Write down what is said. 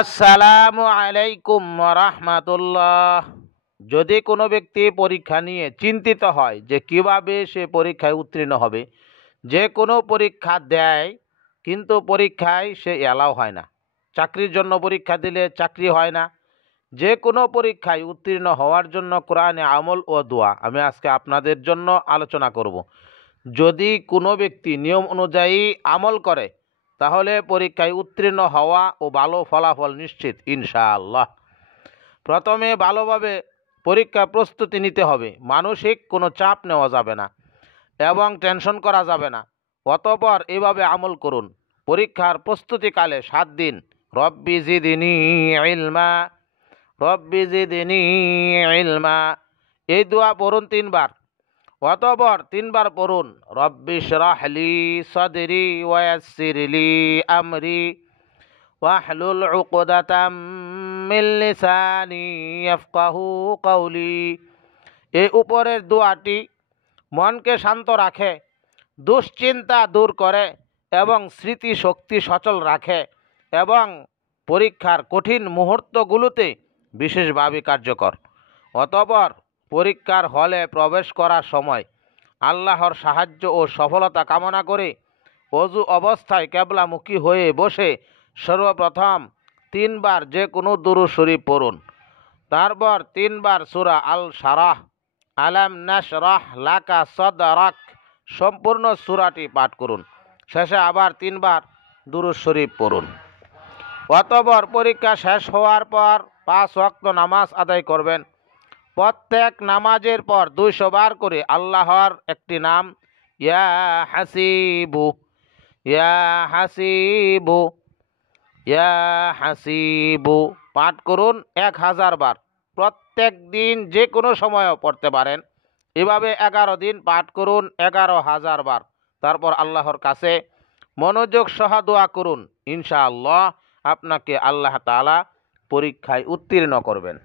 আসসালামু আলাইকুম রাহমাতুল্লাহ। যদি কোনো ব্যক্তি পরীক্ষা নিয়ে চিন্তিত হয় যে কিভাবে সে পরীক্ষায় উত্তীর্ণ হবে, যে কোনো পরীক্ষা দেয় কিন্তু পরীক্ষায় সে এলাও হয় না, চাকরির জন্য পরীক্ষা দিলে চাকরি হয় না, যে কোনো পরীক্ষায় উত্তীর্ণ হওয়ার জন্য কোরআনে আমল ও দোয়া আমি আজকে আপনাদের জন্য আলোচনা করব। যদি কোনো ব্যক্তি নিয়ম অনুযায়ী আমল করে তাহলে পরীক্ষায় উত্তীর্ণ হওয়া ও ভালো ফলাফল নিশ্চিত ইনশাআল্লাহ। প্রথমে ভালোভাবে পরীক্ষা প্রস্তুতি নিতে হবে, মানসিক কোনো চাপ নেওয়া যাবে না এবং টেনশন করা যাবে না। অতঃপর এভাবে আমল করুন। পরীক্ষার প্রস্তুতিকালে 7 দিন রব্বি জিদনি ইলমা, রব্বি জিদনি ইলমা এই দোয়া পড়ুন 3 বার। অতঃপর 3 বার পড়ুন রব্বি ইশরাহ লি সাদরি ওয়া ইয়াসসির লি আমরি ওয়াহলুল উকদাতাম মিন লিসানি ইয়াফকাহু কওলি। এই উপরের দোয়াটি মনকে শান্ত রাখে, দুশ্চিন্তা দূর করে এবং স্মৃতিশক্তি সচল রাখে এবং পরীক্ষার কঠিন মুহূর্তগুলোতে বিশেষভাবে কার্যকর। অতঃপর পরীক্ষার হলে প্রবেশ করার সময় আল্লাহর সাহায্য ও সফলতা কামনা করে অজু অবস্থায় কেবলামুখী হয়ে বসে সর্বপ্রথম 3 বার যে কোনো দুরূদ শরীফ পড়ুন। তারপর 3 বার সূরা আল শারাহ, আলাম নাশরাহ লাকা সদরাক সম্পূর্ণ সূরাটি পাঠ করুন। শেষে আবার 3 বার দুরূদ শরীফ পড়ুন। অতঃপর পরীক্ষা শেষ হওয়ার পর 5 ওয়াক্ত নামাজ আদায় করবেন। প্রত্যেক নামাজের পর 200 বার করে আল্লাহর একটি নাম ইয়া হাসিবু, ইয়া হাসিবু, ইয়া হাসিবু পাঠ করুন 1000 বার। প্রত্যেক দিন যে কোনো সময়ও পড়তে পারেন। এভাবে 11 দিন পাঠ করুন 11,000 বার। তারপর আল্লাহর কাছে মনোযোগ সহ দোয়া করুন, ইনশাআল্লাহ আপনাকে আল্লাহ তাআলা পরীক্ষায় উত্তীর্ণ করবেন।